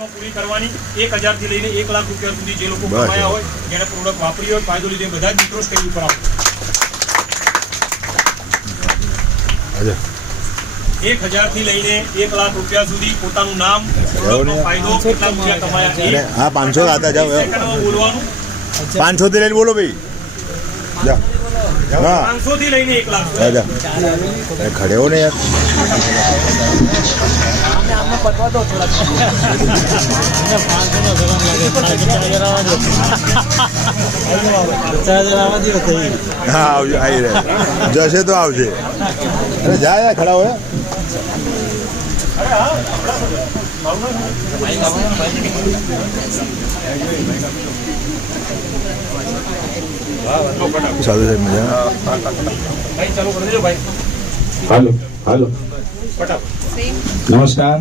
પૂરી કરવાની 1000 થી લઈને 1 લાખ રૂપિયા સુધી જે લોકો કમાયા હોય જેને પ્રોડક્ટ વાપરી હોય ફાયદો લીધો બધા જ મિત્રો સ્ટેજ ઉપર આવો 1000 થી લઈને 1 લાખ રૂપિયા સુધી પોતાનું નામ પ્રોડક્ટનો ફાયદો કેટલા રૂપિયા કમાયા અને આ 500 આતા જાવ બોલવાનું 500 થી લઈને બોલો ભાઈ જા 500 થી લઈને 1 લાખ જા ખડે હો ને યાર पटवा दो थोड़ा 500 हाँ आई रहे जैसे तो आवजे अरे जा यार खड़ा हो साधु साहब मजा भाई चलो कर दीजिए भाई हेलो हेलो फटाफट નમસ્કાર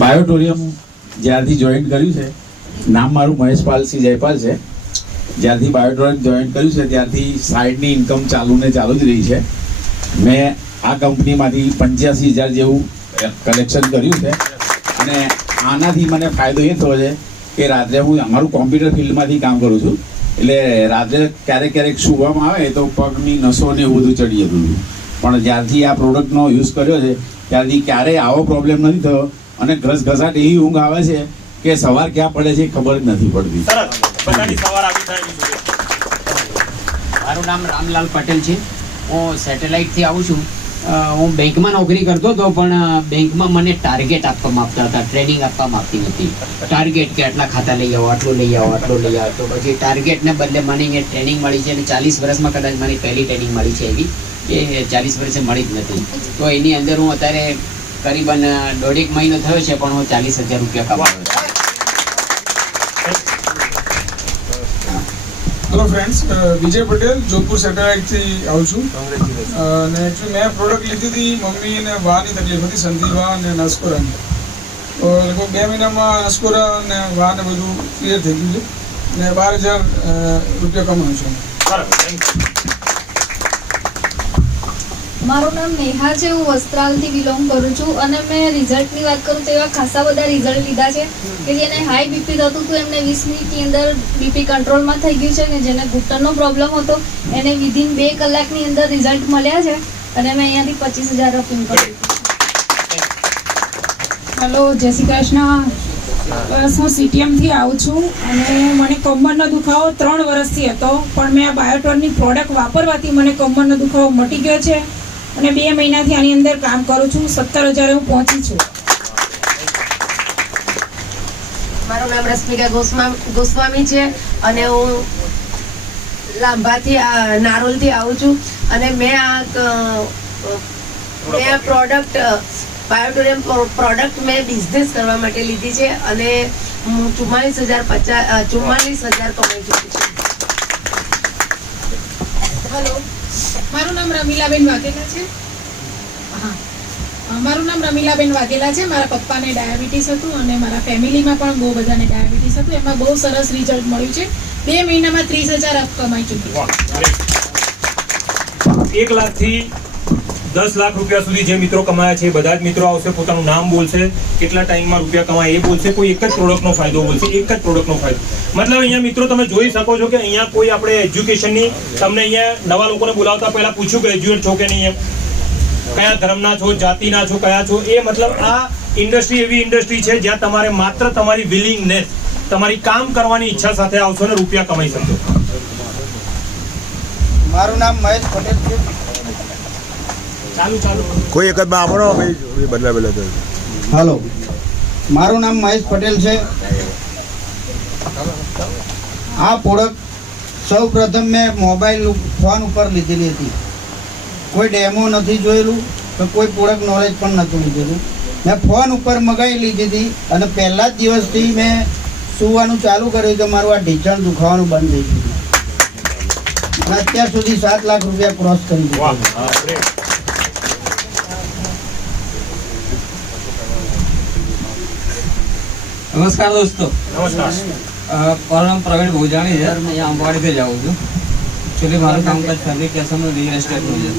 બાયોટોરિયમ જ્યારથી જોઈન કર્યું છે નામ મારું મહેશપાલસિંહ જયપાલ છે જ્યારથી બાયોટોરિયમ જોઈન કર્યું છે ત્યારથી સાઈડની ઇન્કમ ચાલુ જ રહી છે મેં આ કંપનીમાંથી 85,000 જેવું કલેક્શન કર્યું છે અને આનાથી મને ફાયદો એ થયો છે કે રાત્રે હું અમારું કોમ્પ્યુટર ફિલ્ડમાંથી કામ કરું છું એટલે રાત્રે ક્યારેક સૂવામાં આવે તો પગની નસોને એવું બધું ચડી જતું હતું પણ જ્યારથી આ પ્રોડક્ટનો યુઝ કર્યો છે ત્યારથી ક્યારેય આવો પ્રોબ્લેમ નથી થયો અને ઘસઘસાટ એવી ઊંઘ આવે છે કે સવાર ક્યાં પડે છે ખબર જ નથી પડતી. મારું નામ રામલાલ પટેલ છે. હું સેટેલાઇટથી આવું છું. હું બેંકમાં નોકરી કરતો હતો પણ બેંકમાં મને ટાર્ગેટ આપવામાં આવતા હતા, ટ્રેનિંગ આપવામાં આવતી નથી. ટાર્ગેટ કે આટલા ખાતા લઈ આવો, આટલું લઈ આવો, આટલું લઈ આવો. તો પછી ટાર્ગેટને બદલે મને અહીંયા ટ્રેનિંગ મળી છે અને 40 વર્ષમાં કદાચ મારી પહેલી ટ્રેનિંગ મળી છે એવી એ 40 વર્ષે મળી જ નથી. તો એની અંદર હું અત્યારે કરીબન 1.5 મહિનો થયો છે પણ હું 40,000 રૂપિયા કમાયો છું. હેલો ફ્રેન્ડ્સ, વિજય પટેલ જોધપુર સેટેલાઇટથી આવું છું અને એકચ્યુઅલી મેં પ્રોડક્ટ લીધી હતી મમ્મી અને વાની તકલીફ હતી, સંધિવા અને નસકોરાની. તો લગભગ 2 મહિનામાં નસકોરા અને વા ને બધું ક્લિયર થઈ ગયું છે અને 12,000 રૂપિયા કમાયું છું. મારું નામ નેહા છે. હું વસ્ત્રાલથી બિલોંગ કરું છું અને મેં રિઝલ્ટની વાત કરું તો એવા ખાસા બધા રિઝલ્ટ લીધા છે કે જેને હાઈ બીપી થતું હતું એમને 20 મિનિટની અંદર બીપી કંટ્રોલમાં થઈ ગયું છે અને જેને ઘૂંટણનો પ્રોબ્લેમ હતો એને વિધિન 2 કલાકની અંદર રિઝલ્ટ મળ્યા છે અને મેં અહીંયાથી 25,000 ઇન્કમ કરી. હેલો, જય શ્રી કૃષ્ણ. બસ હું સીટીએમથી આવું છું અને મને કમરનો દુખાવો 3 વર્ષથી હતો પણ મેં આ બાયોટોનની પ્રોડક્ટ વાપરવાથી મને કમરનો દુખાવો મટી ગયો છે અને 2 મહિનાથી આની અંદર કામ કરું છું. 17,000 હું પહોંચી છું. મારું નામ રશ્મિકા ગોસ્વામી છે અને હું લાંભાથી નારોલથી આવું છું અને મેં આ પ્રોડક્ટ બાયોટોરિયમ પ્રોડક્ટ મેં બિઝનેસ કરવા માટે લીધી છે અને 44,000 કમાઈ ચૂકી છું. હેલો, મારું નામ રમીલાબેન વાઘેલા છે. મારું નામ રમીલાબેન વાઘેલા છે. મારા પપ્પાને ડાયાબિટીસ હતું અને મારા ફેમિલીમાં પણ બહુ બધાને ડાયાબિટીસ હતું. એમાં બહુ સરસ રિઝલ્ટ મળ્યું છે. 2 મહિનામાં 30,000 કમાઈ ચૂકી છું. 1 લાખ થી 10 લાખ રૂપિયા સુધી જે મિત્રો કમાયા છે બધા જ મિત્રો આવશે, પોતાનું નામ બોલશે, કેટલા ટાઈમમાં રૂપિયા કમાય એ બોલશે, કોઈ એક જ પ્રોડક્ટનો ફાયદો બોલશે, એક જ પ્રોડક્ટનો ફાયદો. મતલબ અહીંયા મિત્રો તમે જોઈ શકો છો કે અહીંયા કોઈ આપણે એજ્યુકેશનની તમને અહીંયા નવા લોકોને બોલાવતા પહેલા પૂછ્યું ગ્રેજ્યુએટ છો કે નહીં, કયા ધર્મના છો, જાતિના છો, કયા છો. એ મતલબ આ ઇન્ડસ્ટ્રી એવી ઇન્ડસ્ટ્રી છે જ્યાં તમારે માત્ર તમારી વિલિંગનેસ, તમારી કામ કરવાની ઈચ્છા સાથે આવશો ને રૂપિયા કમાઈ શકશો. મારું નામ મહેશ પટેલ છે. કોઈ એક જ માં આપણો ભાઈ બદલા તો હેલો, મારું નામ મહેશ પટેલ છે. આ પ્રોડક્ટ સૌ પ્રથમ મેં મોબાઈલ ફોન ઉપર લીધેલી હતી. કોઈ ડેમો નથી જોયેલું તો કોઈ પ્રોડક્ટ નોલેજ પણ નહોતું લીધેલું. મેં ફોન ઉપર મગાવી લીધી હતી અને પહેલા જ દિવસથી મેં સૂવાનું ચાલુ કર્યું તો મારું આ ઢીંચણ દુખાવાનું બંધ થઈ ગયું અને અત્યાર સુધી 7 લાખ રૂપિયા ક્રોસ કરી દીધા. નમસ્કાર દોસ્તો. નમસ્કાર. મારું નામ પ્રવીણ ભોજાણી છે. અહીંયા અંબાડીથી જ આવું છું. એકચ્યુઅલી મારું કામકાજ ફેબ્રિકેશનનું રિયલ એસ્ટેટનું છે.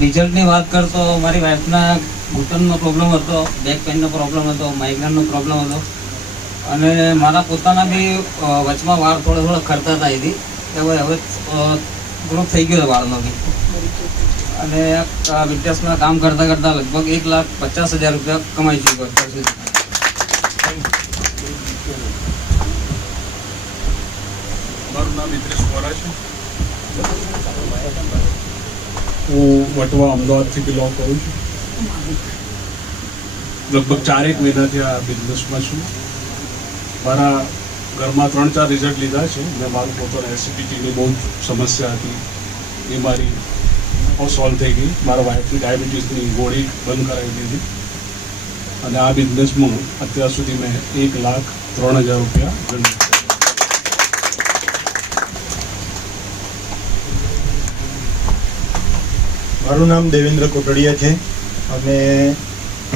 રિઝલ્ટની વાત કરતો મારી વાઈફના ઘૂંટણનો પ્રોબ્લેમ હતો, બેક પેનનો પ્રોબ્લેમ હતો, માઇગ્રેનનો પ્રોબ્લેમ હતો અને મારા પોતાના બી વચમાં વાળ થોડા ખરતા હતા એથી હવે ગ્રોથ થઈ ગયો છે વાળનો બી. અને વિદેશમાં કામ કરતાં કરતાં લગભગ 1,50,000 રૂપિયા કમાઈ ચૂક્યો અત્યાર સુધી. મારું નામ મિત્રેશ વોરા છે. હું વટવા અમદાવાદથી બિલોંગ કરું છું. લગભગ 4 મહિનાથી આ બિઝનેસમાં છું. મારા ઘરમાં 3-4 રિઝલ્ટ લીધા છે. મેં મારું પોતાનું એસિડિટીની બહુ સમસ્યા હતી એ મારી સોલ્વ થઈ ગઈ. મારા વાઈફની ડાયાબિટીસની ગોળી બંધ કરાવી દીધી અને આ બિઝનેસમાં અત્યાર સુધી મેં 1,03,000 રૂપિયા ગણ્યા. મારું નામ દેવેન્દ્ર કોટડિયા છે અને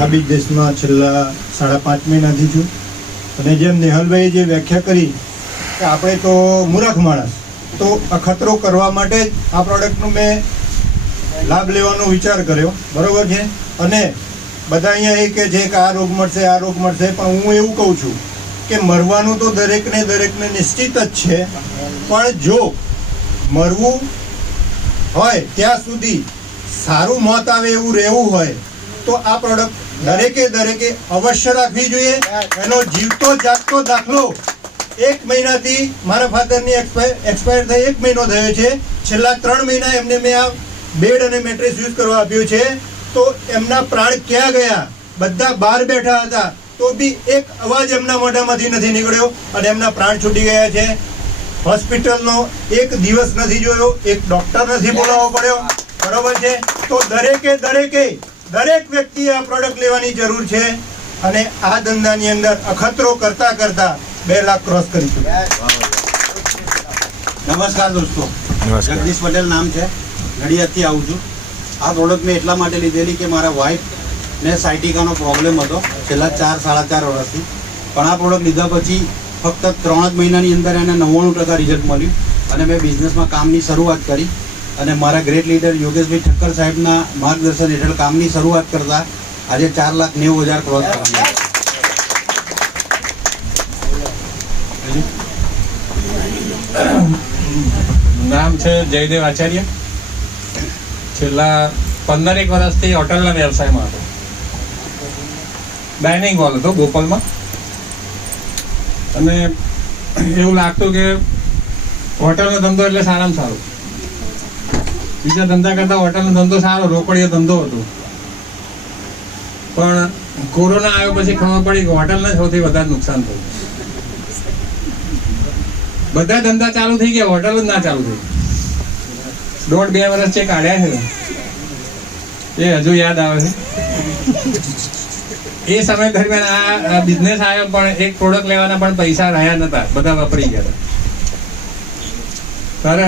આ બિઝનેસમાં છેલ્લા 5.5 મહિનાથી છું. અને જેમ નેહલભાઈએ જે વ્યાખ્યા કરી કે આપણે તો મૂર્ખ માણસ, તો અખતરો કરવા માટે જ આ પ્રોડક્ટનો મેં લાભ લેવાનો વિચાર કર્યો, બરાબર છે. અને બધા અહીંયા એ કહે છે કે આ રોગ મળશે, આ રોગ મળશે, પણ હું એવું કહું છું કે મરવાનું તો દરેકને નિશ્ચિત જ છે, પણ જો મરવું હોય ત્યાં સુધી સારું મોત આવે એવું રહેવું હોય તો આ પ્રોડક્ટ દરેકે અવશ્ય રાખવી જોઈએ. એનો જીવતો જાગતો દાખલો 1 મહિનાથી મારા ફાધરની એક્સપાયર થઈ 1 મહિનો થયો છે. છેલ્લા 3 મહિના એમને મેં આ બેડ અને મેટ્રેસ યુઝ કરવા આપ્યું છે, તો એમના પ્રાણ ક્યાં ગયા? બધા બહાર બેઠા હતા તો બી એક અવાજ એમના મોઢામાંથી નથી નીકળ્યો અને એમના પ્રાણ છૂટી ગયા છે. હોસ્પિટલનો એક દિવસ નથી જોયો, એક ડૉક્ટર નથી બોલાવવો પડ્યો, બરોબર છે. તો દરેક વ્યક્તિએ આ પ્રોડક્ટ લેવાની જરૂર છે અને આ ધંધાની અંદર અખતરો કરતા 2 લાખ ક્રોસ કરીશું. નમસ્કાર દોસ્તો, જગદીશ પટેલ નામ છે, નડિયાદથી આવું છું. આ પ્રોડક્ટ મેં એટલા માટે લીધેલી કે મારા વાઈફને સાયટિકાનો પ્રોબ્લેમ હતો છેલ્લા 4-4.5 વર્ષથી. પણ આ પ્રોડક્ટ લીધા પછી ફક્ત 3 જ મહિનાની અંદર એને 99% રિઝલ્ટ મળ્યું અને મેં બિઝનેસમાં કામની શરૂઆત કરી. અને મારા ગ્રેટ લીડર યોગેશભાઈ ઠક્કર સાહેબના માર્ગદર્શન હેઠળ કામની શરૂઆત કરતા આજે 4,90,000 ક્રોસ કર્યા. નામ છે જયદેવ આચાર્ય. છેલ્લા 15 વર્ષથી હોટલના વ્યવસાયમાં હતો. ડાઇનિંગ હોલ હતો બોપલમાં અને એવું લાગતું કે હોટલનો ધંધો એટલે સારામાં સારો, બીજા ધંધા કરતાં હોટલનો ધંધો સારો, રોકડીયો ધંધો હતો. પણ કોરોના આવ્યો પછી ખબર પડી કે હોટલને સૌથી વધારે નુકસાન થયું. બધા ધંધા ચાલુ થઈ ગયા, હોટલ જ ના ચાલુ થઈ. 1.5-2 વર્ષ જે કાઢ્યા છે એ હજુ યાદ આવે છે. એ સમય દરમિયાન આ બિઝનેસ આવ્યો પણ એક પ્રોડક્ટ લેવાના પણ પૈસા રહ્યા નતા, બધા વપરી ગયા હતા. તારે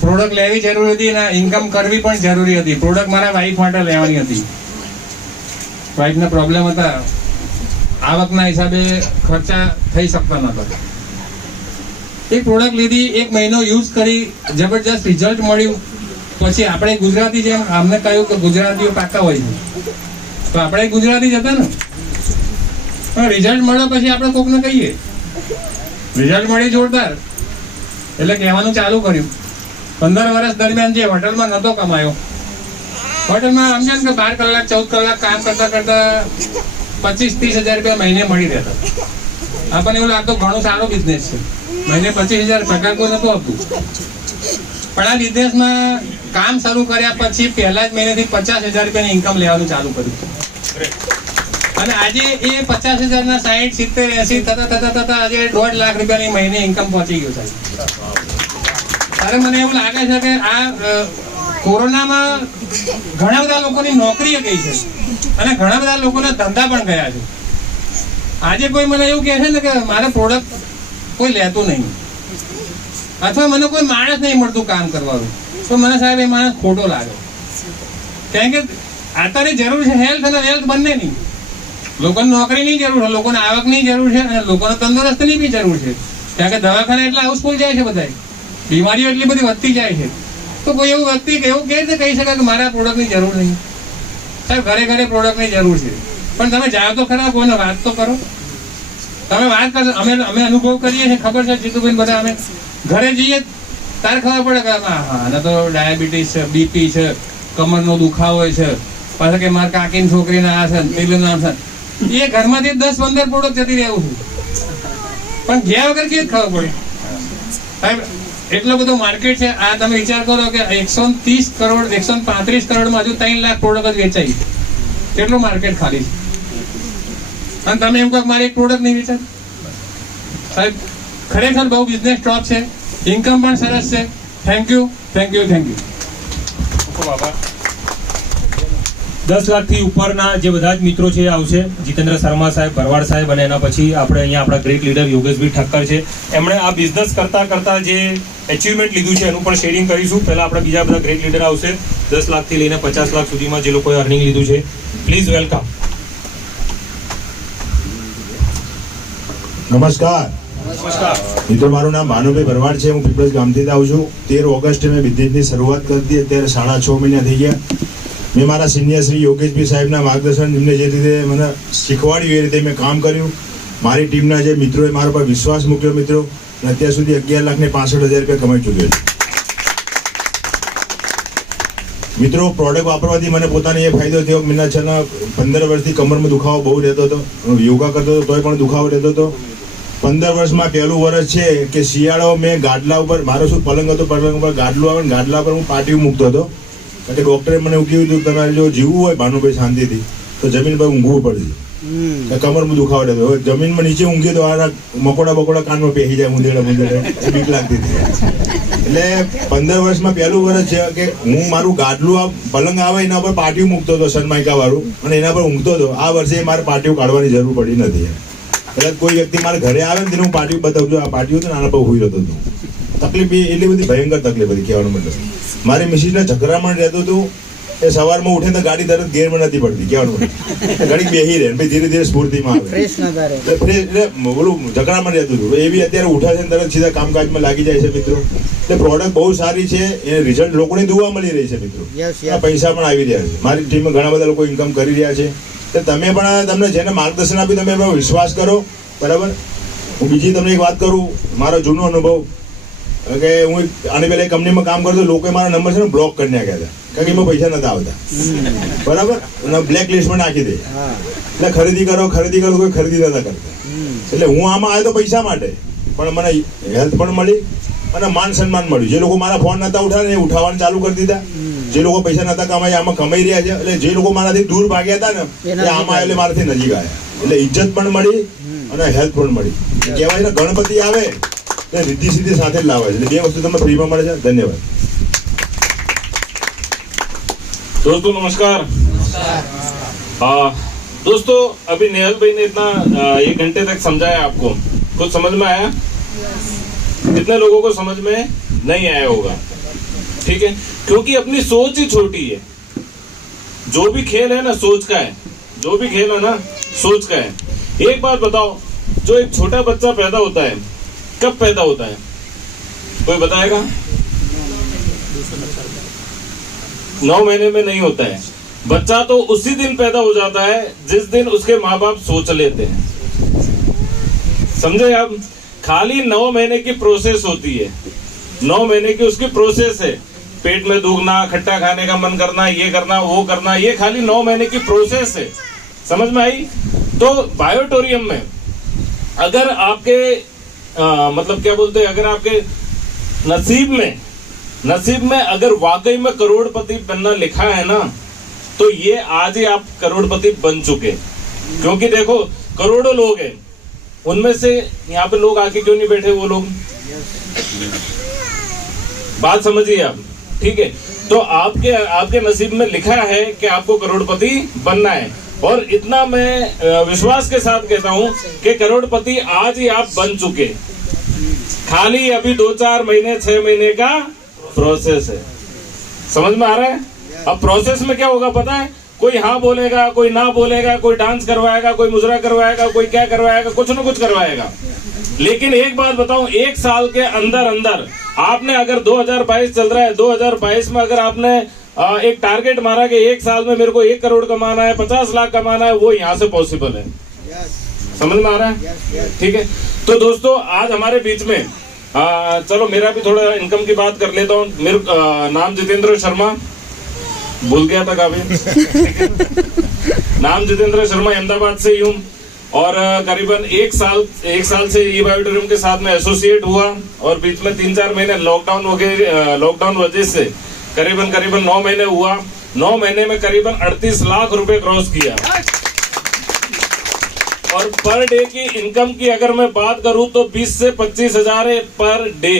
પ્રોડક્ટ લેવી જરૂરી હતી અને ઇન્કમ કરવી પણ જરૂરી હતી. પ્રોડક્ટ મારા વાઈફ માટે લેવાની હતી. વાઈફના પ્રોબ્લેમ હતા, આવકના હિસાબે ખર્ચા થઈ શકતા નહોતા. એક પ્રોડક્ટ લીધી, 1 મહિનો યુઝ કરી, જબરજસ્ત રિઝલ્ટ મળ્યું. પછી આપણે ગુજરાતી, જેમ અમને કહ્યું કે ગુજરાતીઓ પાકા હોય છે, તો આપણે ગુજરાતી જ હતા ને. પણ રિઝલ્ટ મળ્યો પછી આપણે કોકને કહીએ રિઝલ્ટ મળી જોરદાર, એટલે કહેવાનું ચાલુ કર્યું. 15 વર્ષ દરમિયાન જે હોટલમાં નહોતો કમાયો, હોટલમાં સમજ્યા ને કે 12 કલાક 14 કલાક કામ કરતા 25-30 હજાર રૂપિયા મહિને મળી રહેતા. આપણને એવું લાગતું ઘણો સારો બિઝનેસ છે, મહિને 25,000 પગાર કોઈ નતું આપતું. પણ આ બિઝનેસમાં કામ શરૂ કર્યા પછી પહેલા જ મહિનેથી 50,000 રૂપિયાની ઇન્કમ લેવાનું ચાલુ કર્યું. અને આજે એ 50,000ના 60-70-80 થતા આજે 1.5 લાખ રૂપિયાની મહિને ઇન્કમ પહોંચી ગયું સાહેબ. ત્યારે મને એવું લાગે છે કે આ કોરોનામાં ઘણા બધા લોકોની નોકરીઓ ગઈ છે અને ઘણા બધા લોકોના ધંધા પણ ગયા છે. આજે કોઈ મને એવું કહે છે ને કે મારે પ્રોડક્ટ કોઈ લેતું નહીં અથવા મને કોઈ માણસ નહીં મળતું કામ કરવાનું, તો મને સાહેબ એ માણસ ખોટો લાગે. કારણ કે અત્યારે જરૂર છે હેલ્થ અને વેલ્થ બંનેની. લોકોને નોકરીની જરૂર છે, લોકોને આવકની જરૂર છે અને લોકોને તંદુરસ્તીની બી જરૂર છે. કારણ કે દવાખાના એટલા હાઉસફુલ જાય છે, બધા બીમારીઓ એટલી બધી વધતી જાય છે. તો કોઈ એવું વ્યક્તિ એવું કેવી રીતે કહી શકે કે મારે આ પ્રોડક્ટની જરૂર નહીં? સાહેબ ઘરે ઘરે પ્રોડક્ટની જરૂર છે, પણ તમે જાઓ તો ખરા, કોઈને વાત તો કરો. તમે વાત કરશો, અમે અનુભવ કરીએ છીએ, ખબર છે જીતુભાઈ બધા, અમે ઘરે જઈએ તારે ખબર પડે કે હા આને તો ડાયાબિટીસ છે, બીપી છે, કમરનો દુખાવો છે, પાછા કે મારા કાકીની છોકરીને આ છે, પેલું નામ છે. એ ઘરમાંથી 10-15 પ્રોડક્ટ જતી રહેવું છું, પણ ગયા વગર કેવી ખબર પડે? સાહેબ એટલો બધો માર્કેટ છે. આ તમે વિચાર કરો કે 130 કરોડ 135 કરોડમાં હજુ 3 લાખ પ્રોડક્ટ જ વેચાય, કેટલું માર્કેટ ખાલી છે. અને તમે એમ કહો મારે એક પ્રોડક્ટ નહીં વેચાય? સાહેબ ખરેખર બહુ બિઝનેસ ટોપ છે, ઇન્કમ પણ સરસ છે. Thank you. ખૂબ આભાર. 10 લાખથી ઉપરના જે બધા જ મિત્રો છે એ આવશે. જીતેન્દ્ર શર્મા સાહેબ, ભરવાડ સાહેબ, અને એના પછી આપણે અહીંયા આપણા ગ્રેટ લીડર યોગેશભાઈ ઠક્કર છે. એમણે આ બિઝનેસ કરતા જે એચિવમેન્ટ લીધું છે એનું પણ શેરિંગ કરીશું. પહેલા આપણે બીજા બધા ગ્રેટ લીડર આવશે 10 લાખથી લઈને 50 લાખ સુધીમાં જે લોકોએ અર્નિંગ લીધું છે. Please welcome. નમસ્કાર મિત્રો, મારું નામ ભાનુભાઈ ભરવાડ છે. હું પીપળજ ગામથી આવું છું. 13 ઓગસ્ટે મેં બિઝનેસની શરૂઆત કરી હતી. અત્યારે 6.5 મહિના થઈ ગયા. મેં મારા સિનિયર શ્રી યોગેશભાઈ સાહેબના માર્ગદર્શન, એમને જે રીતે મને શીખવાડ્યું એ રીતે મેં કામ કર્યું. મારી ટીમના જે મિત્રોએ મારા પર વિશ્વાસ મૂક્યો મિત્રો, અને અત્યાર સુધી 11,65,000 રૂપિયા કમાઈ ચૂક્યો છું. મિત્રો, પ્રોડક્ટ વાપરવાથી મને પોતાને એ ફાયદો થયો કે મને છેલ્લા 15 વર્ષથી કમરમાં દુખાવો બહુ રહેતો હતો. યોગા કરતો હતો તોય પણ દુખાવો રહેતો હતો. 15 વર્ષમાં પહેલું વર્ષ છે કે શિયાળો મેં ગાડલા ઉપર, મારો શું પલંગ હતો, પલંગ ઉપર ગાડલું આવે, ગાડલા પર હું પાટિયું મૂકતો હતો. એટલે ડોક્ટરે મને એવું કીધું કે તમારે જો જીવવું હોય ભાનુભાઈ શાંતિથી તો જમીન પર ઊંઘવું પડશે. કમરમાં દુખાવો રહેતો. હવે જમીનમાં નીચે ઊંઘીએ તો આ મકોડા કાનમાં પહેરી જાય, ઊંધેડા બીક લાગતી હતી. એટલે 15 વર્ષમાં પહેલું વર્ષ છે કે હું મારું ગાડલું આ પલંગ આવે એના પર પાટિયું મૂકતો હતો, સનમાઇકા વાળું, અને એના પર ઊંઘતો હતો. આ વર્ષે મારે પાટિયું કાઢવાની જરૂર પડી નથી. એટલે કોઈ વ્યક્તિ મારા ઘરે આવે ને તેને હું પાટિયું બતાવું છું. આ પાટિયું હતું ને આના પર હુઈ રહેતો હતો. તકલીફ એટલી બધી ભયંકર તકલીફ હતી કહેવાનો મતલબ. મારી મિસિસને ઝઘરામણ રહેતું હતું. એ સવારમાં ઉઠે તો ગાડી તરત ગેરમાં નથી પડતી કહેવાનું મતલબ. ગાડી બેહી રહે, પછી ધીરે ધીરે સ્ફૂર્તિમાં આવે, એટલે બોલું ઝઘરામણ રહેતું હતું. એવી અત્યારે ઉઠા છે તરત સીધા કામકાજમાં લાગી જાય છે મિત્રો. એટલે પ્રોડક્ટ બહુ સારી છે. એ રિઝલ્ટ લોકોની દુઆ મળી રહી છે મિત્રો. પૈસા પણ આવી રહ્યા છે. મારી ટીમમાં ઘણા બધા લોકો ઇન્કમ કરી રહ્યા છે. તમે પણ, તમને જેને માર્ગદર્શન આપ્યું તમે એમાં વિશ્વાસ કરો. બરાબર. હું બીજી તમને એક વાત કરું, મારો જૂનો અનુભવ કે હું આની પહેલા કંપનીમાં કામ કરતો, લોકોએ મારા નંબર છે ને બ્લોક કરી નાખ્યા હતા, કારણ કે એમાં પૈસા નતા આવતા. બરાબર. અને બ્લેક લિસ્ટમાં નાખી દે. એટલે ખરીદી કરો કોઈ ખરીદી નતા કરતા. એટલે હું આમાં આવ્યો તો પૈસા માટે, પણ મને હેલ્થ પણ મળી અને માન સન્માન મળ્યું. જે લોકો મારા ફોન નતા ઉઠાવે એ ઉઠાવવાનું ચાલુ કરી દીધા. જે લોકો પૈસા નતા કમાયા આમાં કમાઈ રહ્યા છે. એટલે જે લોકો મારાથી દૂર ભાગ્યા હતા ને એ આમાં એટલે મારાથી નજીક આવ્યા. એટલે ઇજ્જત પણ મળી અને હેલ્થ પણ મળી. કહેવાય ને ગણપતિ આવે એ રિદ્ધિ સિદ્ધિ સાથે જ લાવે છે. એટલે બે વસ્તુ તમને ફ્રીમાં મળે છે. ધન્યવાદ. दोस्तों नमस्कार। दोस्तों अभी नेहल भाई ने इतना 1 घंटे तक समझाया, आपको कुछ समझ में आया? कितने लोगों को समझ में नहीं आया होगा? ठीक है, क्योंकि अपनी सोच ही छोटी है. जो भी खेल है ना सोच का है. जो भी खेल है ना सोच का है. एक बात बताओ, जो एक छोटा बच्चा पैदा होता है कब पैदा होता है? कोई बताएगा? 9 महीने में नहीं होता है. बच्चा तो उसी दिन पैदा हो जाता है जिस दिन उसके माँ बाप सोच लेते हैं. समझे आप? खाली 9 महीने की प्रोसेस होती है. 9 महीने की उसकी प्रोसेस है. पेट में दुखना, खट्टा खाने का मन करना, ये करना वो करना, ये खाली 9 महीने की प्रोसेस है. समझ में आई? तो बायोटोरियम में अगर आपके मतलब क्या बोलते हैं, अगर आपके नसीब में अगर वाकई में करोड़पति बनना लिखा है ना, तो ये आज ही आप करोड़पति बन चुके. क्योंकि देखो करोड़ों लोग हैं, उनमें से यहाँ पे लोग आके क्यों नहीं बैठे? वो लोग बात समझिए आप. ठीक है, तो आपके नसीब में लिखा है कि आपको करोड़पति बनना है. और इतना मैं विश्वास के साथ कहता हूँ कि करोड़पति आज ही आप बन चुके. खाली अभी 2-4 महीने 6 महीने का प्रोसेस है. समझ में आ रहा है? अब प्रोसेस में क्या होगा पता है? कोई हाँ बोलेगा, कोई ना बोलेगा, कोई डांस करवाएगा, कोई मुजरा करवाएगा, कोई क्या करवाएगा, कुछ ना कुछ करवाएगा. लेकिन एक बात बताऊं, एक साल के अंदर अंदर आपने अगर 2022 चल रहा है, 2022 में अगर आपने एक टारगेट मारा कि एक साल में मेरे को 1 करोड़ कमाना है, 50 लाख कमाना है, वो यहाँ से पॉसिबल है। समझ में आ रहा है? ठीक है। तो दोस्तों आज हमारे बीच में चलो मेरा भी थोड़ा इनकम की बात कर लेता हूँ। मेरा नाम जितेंद्र शर्मा, भूल गया था काफी। नाम जितेंद्र शर्मा, अहमदाबाद से ही हूँ और करीबन एक साल से ई बायोटोरियम के साथ में एसोसिएट हुआ और बीच में 3-4 महीने लॉकडाउन वजह से करीबन 9 महीने हुआ। 9 महीने में करीबन 38 लाख रुपए क्रॉस किया और पर डे की इनकम की अगर मैं बात करूं तो 20 से 25 हजार है पर डे,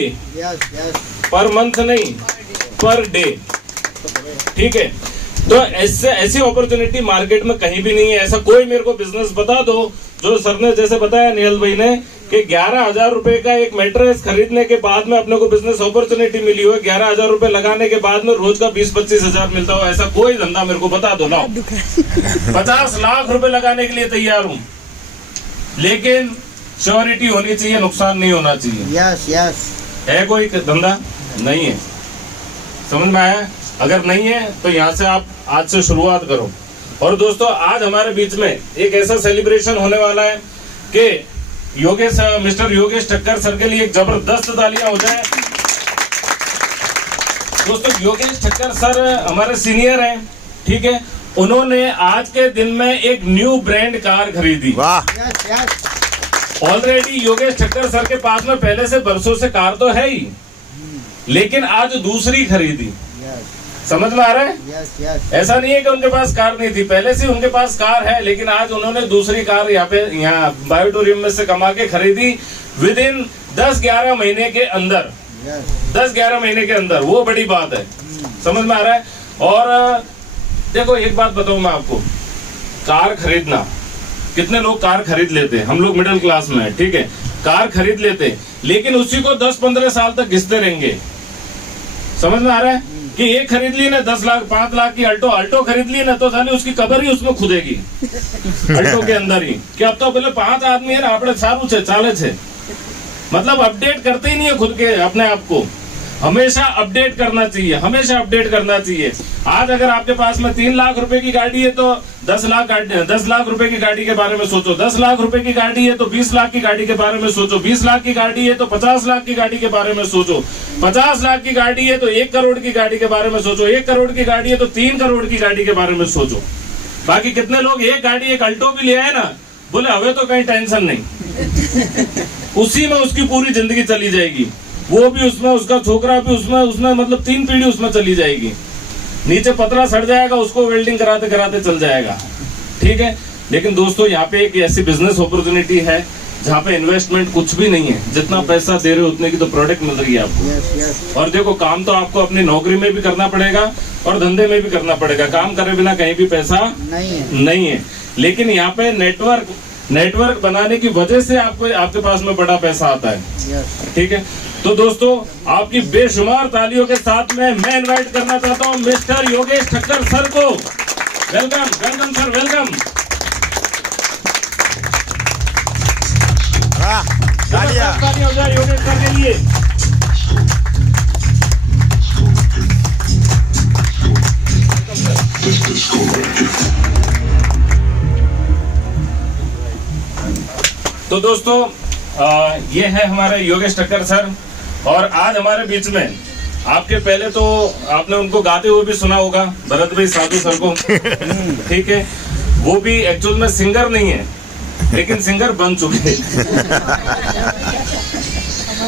पर मंथ नहीं, पर डे। ठीक है। तो ऐसी अपॉर्चुनिटी मार्केट में कहीं भी नहीं है। ऐसा कोई मेरे को बिजनेस बता दो जो सर ने जैसे बताया निहल भाई ने कि 11,000 रुपए का एक मैट्रेस खरीदने के बाद में अपने को बिजनेस अपॉर्चुनिटी मिली हो, 11,000 रुपए लगाने के बाद में रोज का 20-25 हजार मिलता हो, ऐसा कोई धंधा मेरे को बता दो। लाओ 50 लाख रुपए लगाने के लिए तैयार हूँ, लेकिन श्योरिटी होनी चाहिए, नुकसान नहीं होना चाहिए। यस है कोई धंधा? नहीं है। समझ में आया? अगर नहीं है तो यहाँ से आप आज से शुरुआत करो। और दोस्तों आज हमारे बीच में एक ऐसा सेलिब्रेशन होने वाला है कि मिस्टर योगेश ठक्कर सर के लिए एक जबरदस्त तालियां हो जाए। दोस्तों योगेश ठक्कर सर हमारे सीनियर हैं, ठीक है। उन्होंने आज के दिन में एक न्यू ब्रांड कार खरीदी। ऑलरेडी योगेश ठक्कर सर के पास में पहले से बरसों से कार तो है ही, लेकिन आज दूसरी खरीदी। समझ में आ रहा है? ऐसा नहीं है कि उनके पास कार नहीं थी, पहले से उनके पास कार है, लेकिन आज उन्होंने दूसरी कार यहाँ बायोटोरियम में से कमा के खरीदी विद इन 10-11 महीने के अंदर। 10-11 महीने के अंदर, वो बड़ी बात है। समझ में आ रहा है? और देखो एक बात बताऊं मैं आपको, कार खरीदना, कितने लोग कार खरीद लेते हैं, हम लोग मिडिल क्लास में है, ठीक है, कार खरीद लेते हैं, लेकिन उसी को 10-15 साल तक घिसते रहेंगे। समझ में आ रहा है कि एक खरीद ली ना 10 लाख 5 लाख की अल्टो खरीद ली ना, तो साली उसकी कबर ही उसमें खुदेगी अल्टो के अंदर ही, कि अब तो पहले 5 आदमी है ना, आपने सारू छे चाले छे, मतलब अपडेट करते ही नहीं है खुद के अपने आप को। हमेशा अपडेट करना चाहिए, हमेशा अपडेट करना चाहिए। आज अगर आपके पास में 3 लाख रुपए की गाड़ी है तो 10 लाख रुपए की गाड़ी के बारे में सोचो, 10 लाख रुपए की गाड़ी है तो 20 लाख की गाड़ी के बारे में सोचो, 20 लाख की गाड़ी है तो 50 लाख की गाड़ी के बारे में सोचो, 50 लाख की गाड़ी है तो 1 करोड़ की गाड़ी के बारे में सोचो, 1 करोड़ की गाड़ी है तो 3 करोड़ की गाड़ी के बारे में सोचो। बाकी कितने लोग एक गाड़ी एक अल्टो भी ले आए ना, बोले हमें तो कहीं टेंशन नहीं, उसी में उसकी पूरी जिंदगी चली जाएगी, वो भी उसमें, उसका छोकरा भी उसमें मतलब 3 पीढ़ी उसमें चली जाएगी, नीचे पतरा सड़ जाएगा, उसको वेल्डिंग कराते कराते चल जाएगा। ठीक है। लेकिन दोस्तों यहाँ पे एक ऐसी बिजनेस अपॉर्चुनिटी है जहाँ पे इन्वेस्टमेंट कुछ भी नहीं है, जितना पैसा दे रहे हो उतने की तो प्रोडक्ट मिल रही है आपको। और देखो काम तो आपको अपनी नौकरी में भी करना पड़ेगा और धंधे में भी करना पड़ेगा, काम करे बिना कहीं भी पैसा नहीं है। लेकिन यहाँ पे नेटवर्क बनाने की वजह से आपके पास में बड़ा पैसा आता है। ठीक है। तो दोस्तों आपकी बेशुमार तालियों के साथ में मैं इनवाइट करना चाहता हूं मिस्टर योगेश ठक्कर सर को। Welcome sir, welcome. तालियां हो जाए योगेश सर के लिए। तो दोस्तों ये है हमारे योगेश ठक्कर सर, और आज हमारे बीच में आपके पहले तो आपने उनको गाते हुए भी सुना होगा, भरत भाई साधु सर को। ठीक है। वो भी एक्चुअल में सिंगर नहीं है, लेकिन सिंगर बन चुके।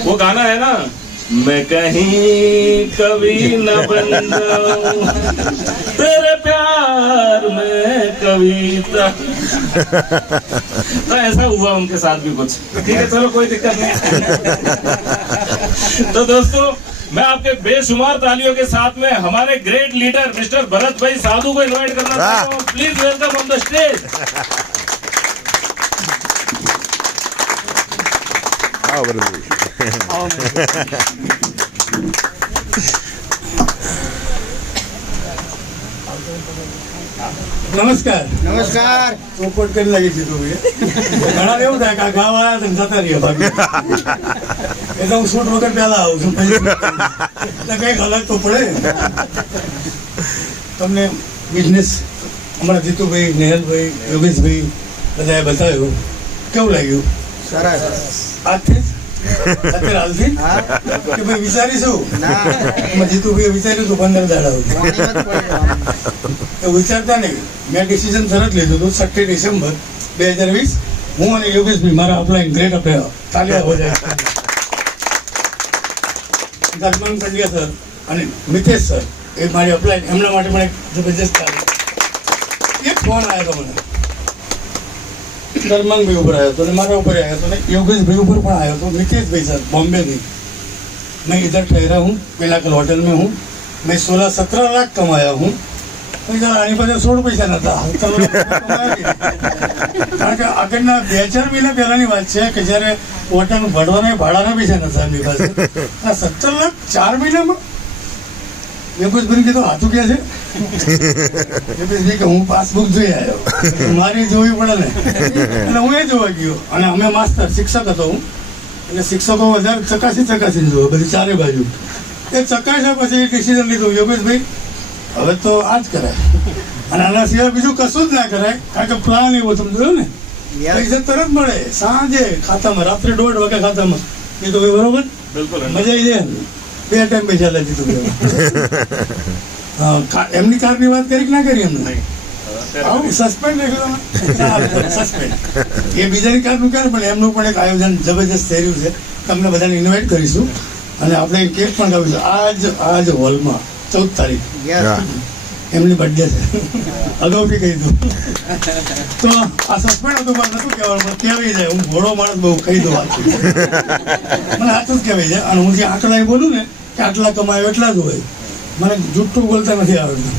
वो गाना है ना, मैं कहीं कभी न बन जाऊं तेरे प्यार में कभी तो ऐसा हुआ उनके साथ भी कुछ। ठीक है, चलो कोई दिक्कत नहीं। तो दोस्तों मैं आपके बेशुमार तालियों के साथ में हमारे ग्रेट लीडर मिस्टर भरत भाई साधु को इनवाइट करना चाहता हूँ। Please welcome on the stage. નમસ્કાર. નમસ્કાર. ચોખવટ કરી લાગી છે તું ઘણા એવું થાય કે આ ગામ આવ્યા તો જતા રહીએ ભાભી. એટલે હું શૂટ વગર પહેલા આવું છું એટલે કંઈક અલગ તો પડે. તમને બિઝનેસ અમારા જીતુભાઈ, નેહલભાઈ, યોગેશભાઈ બધાએ બતાવ્યું, કેવું લાગ્યું? સરસ. આજથી અત્યારે હાલથી કે ભાઈ વિચારીશું? જીતુભાઈ વિચાર્યું હતું 15 દાડા તો વિચારતા નહીં. મેં ડિસિઝન તરત લીધું હતું 6 ડિસેમ્બર 2020 હું અને યોગેશભાઈ મારા અપ્લાઈન ગ્રેટ અપ્લાય તાલિયા હો જાય. ધર્માંગ પંડ્યા સર અને મિતેશ સર એ મારી અપ્લાઈન એમના માટે પણ એક જબરજસ્ત તાલીમ. એક ફોન આવ્યો હતો મને, ધર્માંગભાઈ ઉપર આવ્યો હતો ને મારા ઉપર આવ્યો હતો ને योगेशભાई ઉપર પણ આવ્યો હતો. मितेशભાई सर बॉम्बे थी, मैं इधर ठहरा हूँ, पिनाकल होटल में हूँ, मैं 16-17 लाख कमाया हूँ. इधर आने पर 16 पैसा नता, કારણ કે આગળના 2-4 મહિના પહેલાની વાત છે કે જ્યારે હોટલનું ભરવાના ભાડાના પૈસા નતા એમની પાસે. આ 17 લાખ 4 મહિનામાં યોગેશભાઈ કીધું હાથું ક્યાં છે? યોગેશભાઈ કે હું પાસબુક જોઈ આવ્યો, મારી જોવી પડે ને. એટલે હું એ જોવા ગયો અને અમે માસ્ટર શિક્ષક હતો હું, એટલે શિક્ષકો વધારે ચકાસીને જોવે બધી ચારે બાજુ. એ ચકાસ્યા પછી ડિસિઝન લીધું યોગેશભાઈ હવે તો આ જ કરાય અને આના સિવાય બીજું કશું જ ના કરાય. કારણ કે પ્લાન એવો તમે જોયો ને, પૈસા તરત મળે સાંજે ખાતામાં, રાત્રે 1:30 વાગે ખાતામાં. એ તો બરોબર મજા આવી જાય ને. 2 ટાઈમ પૈસા લઈ દીધું. એમની કારની વાત કરી કે ના કરી? એમને સસ્પેન્ડ સસ્પેન્ડ એ બીજાની કારનું કરે પણ એમનું પણ એક આયોજન જબરજસ્ત થઈ રહ્યું છે. તમને બધાને ઇન્વાઇટ કરીશું અને આપણે કેક પણ લાવીશું આજ હોલમાં 14 તારીખ એમની બર્થડે છે. અગાઉથી કહી દઉં તો આ સસ્પેન્ડ હતું પણ નતું કહેવાનું, પણ કહેવાય જાય. હું ઘોડો માણસ બહુ કહી દઉં વાત મને સાચું જ કહેવાય છે. અને હું જે આંકડા બોલું ને કે આટલા કમાયો એટલા જ હોય, મને જૂઠું બોલતા નથી આવડતું.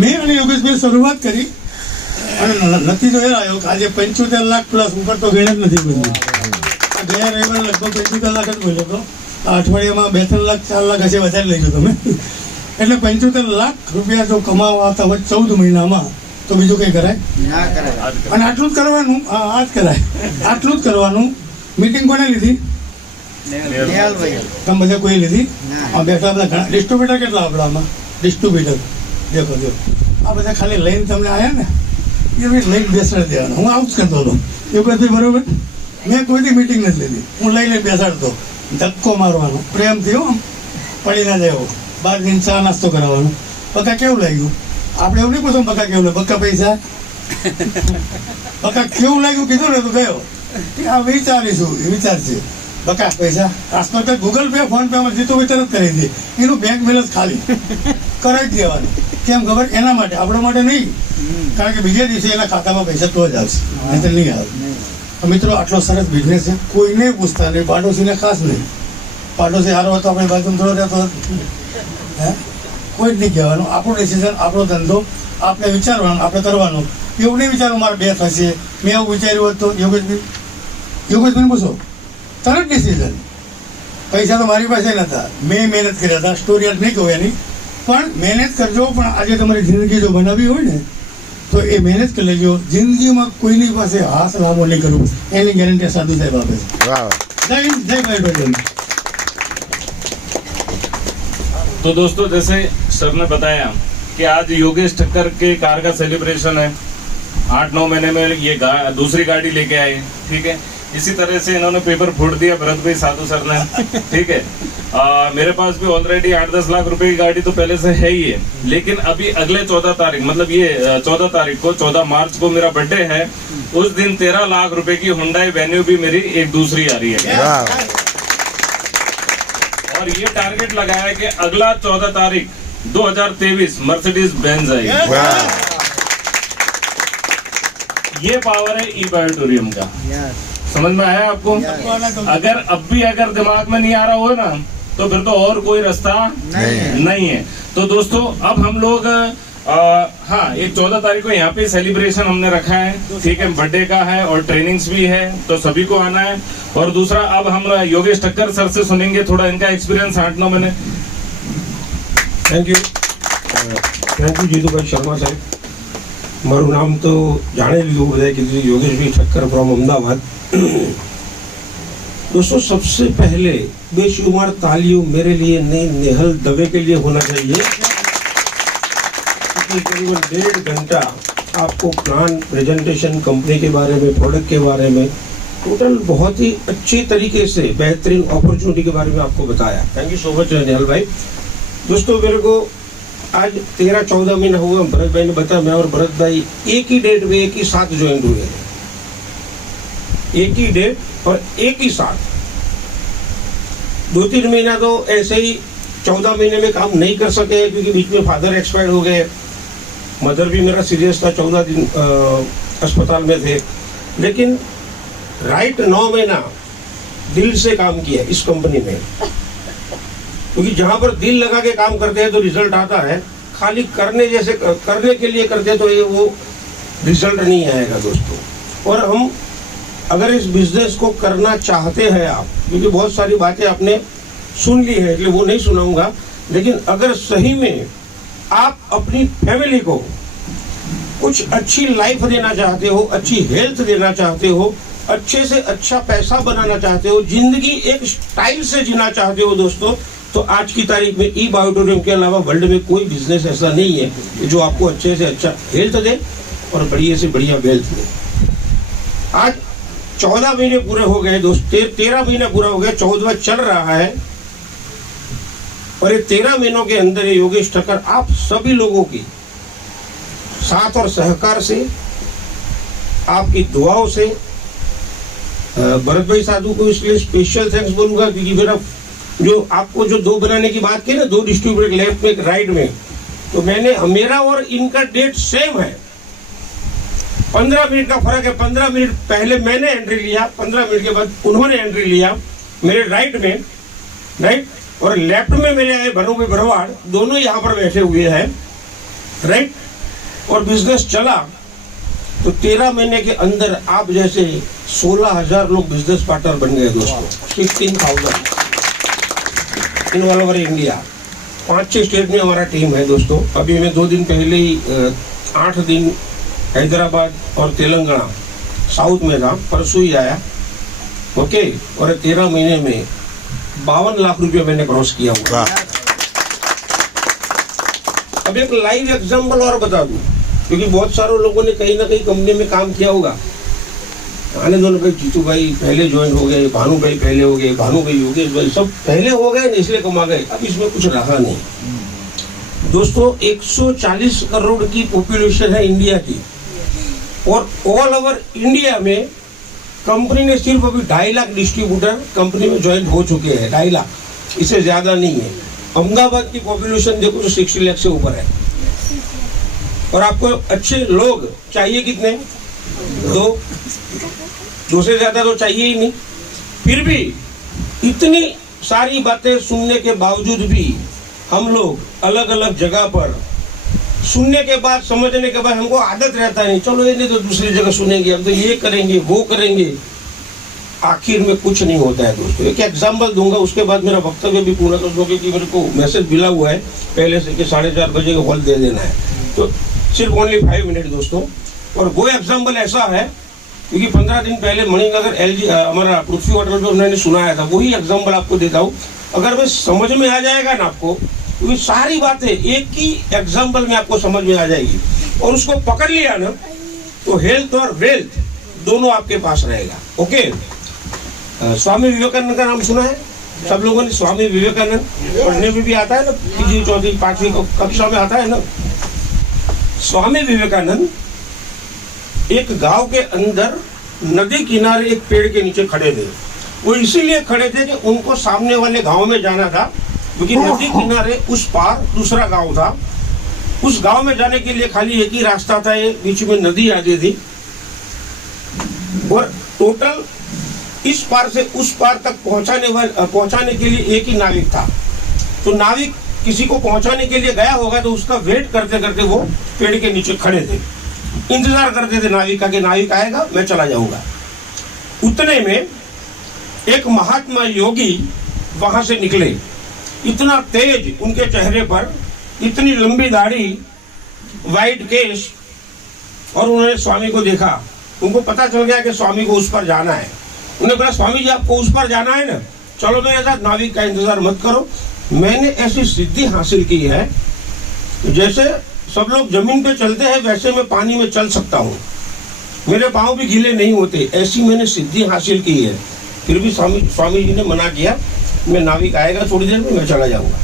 મેં અને યોગેશભાઈ શરૂઆત કરી અને નતીજો એ આવ્યો કે આજે 75 લાખ પ્લસ ઉપર તો ગણ જ નથી બન્યું. આ ગયા રવિવારે લગભગ 75 લાખ જ બોલ્યો હતો. આ અઠવાડિયામાં 2-3 લાખ 4 લાખ હશે વધારે લઈ ગયો તમે. એટલે 75 લાખ રૂપિયા જો કમાવાતા હોય 14 મહિનામાં તો બીજું કંઈ કરાય? અને આટલું જ કરવાનું. આ જ કરાય, આટલું જ કરવાનું. મીટિંગ કોને લીધી? તમે બધા કોઈ લીધી? બેઠા બધા ઘણા ડિસ્ટ્રીબ્યુટર કેટલા આપણામાં? ડિસ્ટ્રીબ્યુટર દેખો જો આ બધા ખાલી લઈને તમને આવ્યા ને એ બી લઈને બેસાડી દેવાના. હું આવું જ કરતો હતો એ બધી બરોબર. મેં કોઈથી મીટિંગ નથી લીધી, હું લઈને બેસાડતો. ધક્કો મારવાનો પ્રેમથી, આમ પડી ના જાય. બહાર જઈને ચા નાસ્તો કરાવવાનો. બકા કેવું લાગ્યું? આપણે એવું નહીં પૂછો બકા કેવું લાગ્યું? બકા પૈસા બકા કેવું લાગ્યું કીધું ને તો ગયો આ વિચારીશું. એ વિચારશે બકા પૈસા ટ્રાન્સફર કરી ગૂગલ પે ફોન પે માં જીતું તરત કરી દે. એનું બેંક બેલેન્સ ખાલી કરાવી દેવાનું. કેમ ખબર? એના માટે, આપણા માટે નહીં. કારણ કે બીજા દિવસે એના ખાતામાં પૈસા તો જ આવશે, નહીં તો નહીં આવે. મિત્રો આટલો સરસ બિઝનેસ છે, કોઈને પૂછતા નહીં, પાડોશીને ખાસ નહીં. પાડોશી સારો હતો આપણે બાજુ થોડો રહેતો હે કોઈ જ નહીં કહેવાનું. આપણું ડિસિઝન, આપણો ધંધો, આપણે વિચારવાનું, આપણે કરવાનું. એવું નહીં વિચારવું મારે 2 થશે. મેં એવું વિચાર્યું હોત તો યોગેશભાઈ પૂછો તરત ડિસિઝન. પૈસા તો મારી પાસે નહોતા, મેં મહેનત કર્યા હતા. સ્ટોરી યાદ નહીં કહું એની, પણ મહેનત કરજો. પણ આજે તમારી જિંદગી જો બનાવી હોય ને તો એ મહેનત કરી લેજો. જિંદગીમાં કોઈની પાસે હાથ લાંબો નહીં કરવું, એની ગેરંટી સાધુ સાહેબ આપે છે. જય હિન્દ, જય ભાઈ. तो दोस्तों जैसे सर ने बताया कि आज योगेश ठक्कर के कार का सेलिब्रेशन है. 8-9 महीने में ये दूसरी गाड़ी लेके आए. ठीक है, इसी तरह से इन्होंने पेपर फोड़ दिया भरत भाई साधु सर ने. ठीक है, मेरे पास भी ऑलरेडी 8-10 लाख रुपए की गाड़ी तो पहले से है ही है. लेकिन अभी अगले 14 तारीख मतलब ये 14 तारीख को 14 मार्च को मेरा बर्थडे है. उस दिन 13 लाख रुपए की हुंडई वेन्यू भी मेरी एक दूसरी आ रही है. और ये टारगेट लगाया है कि अगला 14 तारीख 2023 मर्सिडीज बेंज आएगी. ये पावर है ई बायोटोरियम का. समझ में आया आपको? अगर अब भी अगर दिमाग में नहीं आ रहा हो ना तो फिर तो और कोई रास्ता नहीं है. तो दोस्तों अब हम लोग हाँ एक 14 तारीख को यहाँ पे सेलिब्रेशन हमने रखा है. ठीक है, बर्थडे का है और ट्रेनिंग्स भी है तो सभी को आना है. और दूसरा अब हम योगेश ठक्कर सर से सुनेंगे थोड़ा इनका एक्सपीरियंस 8-9 महीने. थैंक यू जीतू भाई शर्मा साहब. મારું નામ તો જાણી લીધું, બધાએ કીધું, યોગેશભાઈ ઠક્કર फ्रॉम अहमदाबाद। दोस्तों सबसे पहले बेशुमार तालियों मेरे लिए नेहल दवे के लिए होना चाहिए। करीबन 1.5 घंटा आपको प्लान, प्रेजेंटेशन, कंपनी के बारे में, प्रोडक्ट के बारे में, टोटल बहुत ही अच्छी तरीके से बेहतरीन अपॉर्चुनिटी के बारे में आपको बताया। Thank you so much Nehal भाई। दोस्तों मेरे को आज 13-14 महीना हुआ, भरत भाई ने बताया, मैं और भरत भाई एक ही डेट में एक ही साथ ज्वाइन हुए हैं, एक ही डेट और एक ही साथ। 2-3 महीना तो ऐसे ही 14 महीने में काम नहीं कर सके क्योंकि बीच में फादर एक्सपायर हो गए, मदर भी मेरा सीरियस था, 14 दिन अस्पताल में थे। लेकिन राइट 9 महीना दिल से काम किया इस कंपनी में, क्योंकि जहां पर दिल लगा के काम करते हैं तो रिजल्ट आता है। खाली करने के लिए करते तो ये वो रिजल्ट नहीं आएगा दोस्तों। और हम अगर इस बिजनेस को करना चाहते हैं आप, क्योंकि बहुत सारी बातें आपने सुन ली है इसलिए वो नहीं सुनाऊंगा, लेकिन अगर सही में आप अपनी फैमिली को कुछ अच्छी लाइफ देना चाहते हो, अच्छी हेल्थ देना चाहते हो, अच्छे से अच्छा पैसा बनाना चाहते हो, जिंदगी एक स्टाइल से जीना चाहते हो दोस्तों, तो आज की तारीख में ई बायोटोरियम के अलावा वर्ल्ड में कोई बिजनेस ऐसा नहीं है जो आपको अच्छे से अच्छा हेल्थ दे और बढ़िया से बढ़िया वेल्थ दे। आज 14 महीने पूरे हो गए दोस्त, 13 महीना पूरा हो गया, 14वां चल रहा है। और ये 13 महीनों के अंदर ये योगेश ठक्कर आप सभी लोगों की साथ और सहकार से, आपकी दुआओं से, भरत भाई साधु को इसलिए स्पेशल थैंक्स बोलूंगा क्योंकि मेरा जो आपको जो 2 बनाने की बात की ना, 2 डिस्ट्रीब्यूटर लेफ्ट में राइट में, तो मेरा और इनका डेट सेम है, 15 मिनट का फर्क है। 15 मिनट पहले मैंने एंट्री लिया, 15 मिनट के बाद उन्होंने एंट्री लिया मेरे राइट में, राइट, और लेफ्ट में मेरे आए भनू भाई भरवाड़, दोनों यहाँ पर बैठे हुए हैं, राइट। और बिजनेस चला तो 13 महीने के अंदर आप जैसे 16,000 लोग बिजनेस पार्टनर बन गए दोस्तों, 16,000 in all over India. 5-6 state में हमारा टीम है दोस्तों। अभी मैं 2 दिन पहले ही 8 दिन हैदराबाद और तेलंगाना साउथ में था, परसों ही आया, ओके। और 13 महीने में 52 लाख रुपए मैंने क्रॉस किया हुआ। अब एक लाइव एग्जांपल और बता दूं, क्योंकि बहुत सारे लोगों ने कहीं ना कहीं कंपनी में काम किया होगा। आने दोनों भाई, जीतू भाई पहले ज्वाइन हो गए, भानु भाई पहले हो गए, भानु भाई, योगेश भाई सब पहले हो गए, इसलिए कमा गए, अब इसमें कुछ रहा नहीं दोस्तों। 140 करोड़ की पॉपुलेशन है इंडिया की, और ऑल ओवर इंडिया में कंपनी ने सिर्फ अभी 2.5 लाख डिस्ट्रीब्यूटर कंपनी में ज्वाइन हो चुके हैं, 2.5 लाख, इससे ज्यादा नहीं है। अहमदाबाद की पॉपुलेशन देखो तो 60 लाख से ऊपर है। और आपको अच्छे लोग चाहिए कितने? 2 से ज्यादा तो चाहिए ही नहीं। फिर भी इतनी सारी बातें सुनने के बावजूद भी हम लोग अलग अलग जगह पर सुनने के बाद, समझने के बाद हमको आदत रहता नहीं, चलो ये नहीं तो दूसरी जगह सुनेंगे, हम तो ये करेंगे वो करेंगे, आखिर में कुछ नहीं होता है दोस्तों। एक एग्जाम्पल दूंगा, उसके बाद मेरा वक्तव्य भी पूरा कर दोगे कि मेरे को मैसेज मिला हुआ है पहले से कि 4:30 बजे का हॉल दे देना है, तो सिर्फ ओनली 5 मिनट दोस्तों। और वो एग्जाम्पल ऐसा है क्योंकि 15 दिन पहले मणिनगर LG हमारा पृथ्वी वाटर जो उन्होंने सुनाया था, वही एग्जाम्पल आपको देता हूँ। अगर मैं समझ में आ जाएगा ना आपको, क्योंकि सारी बातें एक ही एग्जाम्पल में आपको समझ में आ जाएगी, और उसको पकड़ लिया ना तो हेल्थ और वेल्थ दोनों आपके पास रहेगा, ओके। स्वामी विवेकानंद का नाम सुना है सब लोगों ने? स्वामी विवेकानंद पढ़ने में भी आता है ना, 3री 4री 5वीं कक्षा में आता है ना। स्वामी विवेकानंद एक गांव के अंदर नदी किनारे एक पेड़ के नीचे खड़े थे। वो इसीलिए खड़े थे कि उनको सामने वाले गांव में जाना था, क्योंकि नदी किनारे उस पार दूसरा गांव था। उस गांव में जाने के लिए खाली एक ही रास्ता था, एक बीच में नदी आती थी, और टोटल इस पार से उस पार तक पहुंचाने के लिए एक ही नाविक था। तो नाविक किसी को पहुंचाने के लिए गया होगा तो उसका वेट करते करते वो पेड़ के नीचे खड़े थे, इंतजार करते थे नाविक का कि नाविक आएगा मैं चला जाऊंगा। उतने में एक महात्मा योगी वहां से निकले, इतना तेज उनके चेहरे पर, इतनी लंबी दाढ़ी, वाइट केश, और उन्होंने स्वामी को देखा, उनको पता चल गया कि स्वामी को उस पर जाना है। उन्होंने बोला स्वामी जी आपको उस पर जाना है ना, चलो मेरे साथ, नाविक का इंतजार मत करो। मैंने ऐसी सिद्धि हासिल की है जैसे सब लोग जमीन पे चलते हैं वैसे मैं पानी में चल सकता हूँ, मेरे पाँव भी गीले नहीं होते, ऐसी मैंने सिद्धि हासिल की है। फिर भी स्वामी जी ने मना किया, मैं नाविक आएगा थोड़ी देर में, मैं चला जाऊंगा।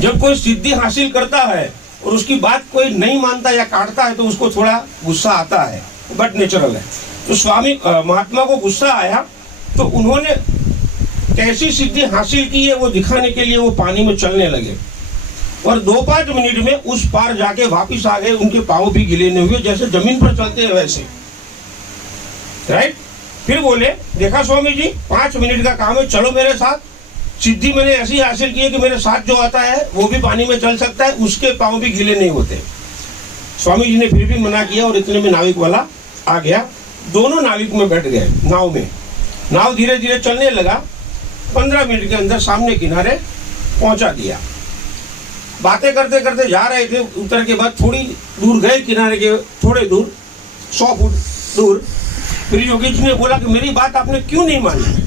जब कोई सिद्धि हासिल करता है और उसकी बात कोई नहीं मानता या काटता है तो उसको थोड़ा गुस्सा आता है, बट नेचुरल है। तो स्वामी महात्मा को गुस्सा आया तो उन्होंने कैसी सिद्धि हासिल की है वो दिखाने के लिए वो पानी में चलने लगे और 2-5 मिनट में उस पार जाके वापिस आ गए। उनके पाँव भी गिले नहीं हुए, जैसे जमीन पर चलते हैं वैसे, राइट। फिर बोले देखा स्वामी जी 5 मिनट का काम है, चलो मेरे साथ। सिद्धि मैंने ऐसी हासिल की है कि मेरे साथ जो आता है वो भी पानी में चल सकता है, उसके पाँव भी गीले नहीं होते। स्वामी जी ने फिर भी मना किया और इतने में नाविक वाला आ गया। दोनों नाविक में बैठ गए नाव में। नाव धीरे धीरे चलने लगा, 15 मिनट के अंदर सामने किनारे पहुंचा दिया। बातें करते करते जा रहे थे, उतर के बाद थोड़ी दूर गए, किनारे के थोड़े दूर 100 फुट दूर। फिर योगी जी ने बोला कि मेरी बात आपने क्यों नहीं मानी?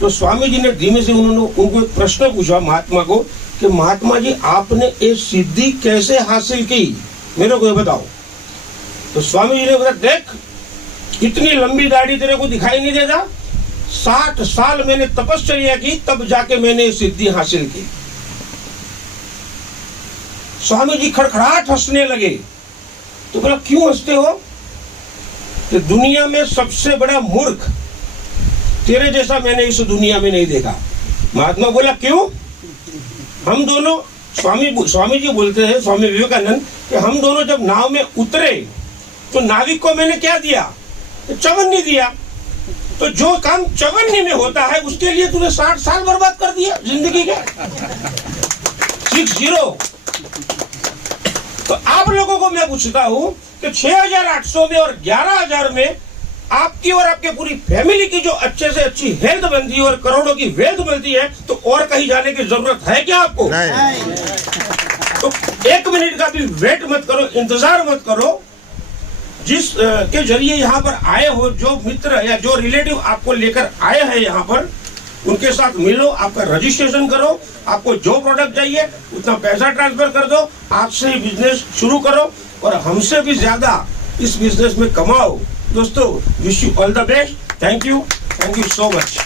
तो स्वामी जी ने धीमे से उनको एक प्रश्न पूछा महात्मा को कि महात्मा जी आपने ये सिद्धि कैसे हासिल की, मेरे को ये बताओ। तो स्वामी जी ने बोला देख इतनी लंबी दाढ़ी तेरे को दिखाई नहीं देता, 60 साल मैंने तपस्या की तब जाके मैंने ये सिद्धि हासिल की। स्वामी जी खड़खड़ाहट हंसने लगे। तो बोला क्यों हंसते हो? कि दुनिया में सबसे बड़ा मूर्ख तेरे जैसा मैंने इस दुनिया में नहीं देखा। महात्मा बोला क्यों? हम दोनों, स्वामी जी बोलते हैं, स्वामी विवेकानंद, कि हम दोनों जब नाव में उतरे तो नाविक को मैंने क्या दिया? चवन्नी दिया। तो जो काम चवन्नी में होता है उसके लिए तूने 60 साल बर्बाद कर दिया जिंदगी के। 60। तो आप लोगों को मैं पूछता हूं कि 6800 में और 11000 में आपकी और आपके पूरी फैमिली की जो अच्छे से अच्छी हेल्थ बनती है और करोड़ों की वेल्थ मिलती है, तो और कहीं जाने की जरूरत है क्या आपको? नहीं। तो 1 मिनट का भी वेट मत करो, इंतजार मत करो। जिस के जरिए यहाँ पर आए हो, जो मित्र या जो रिलेटिव आपको लेकर आए हैं यहाँ पर, उनके साथ मिलो, आपका रजिस्ट्रेशन करो, आपको जो प्रोडक्ट चाहिए उतना पैसा ट्रांसफर कर दो, आज से ही बिजनेस शुरू करो और हमसे भी ज्यादा इस बिजनेस में कमाओ। दोस्तों, wish you all the best. Thank you so much.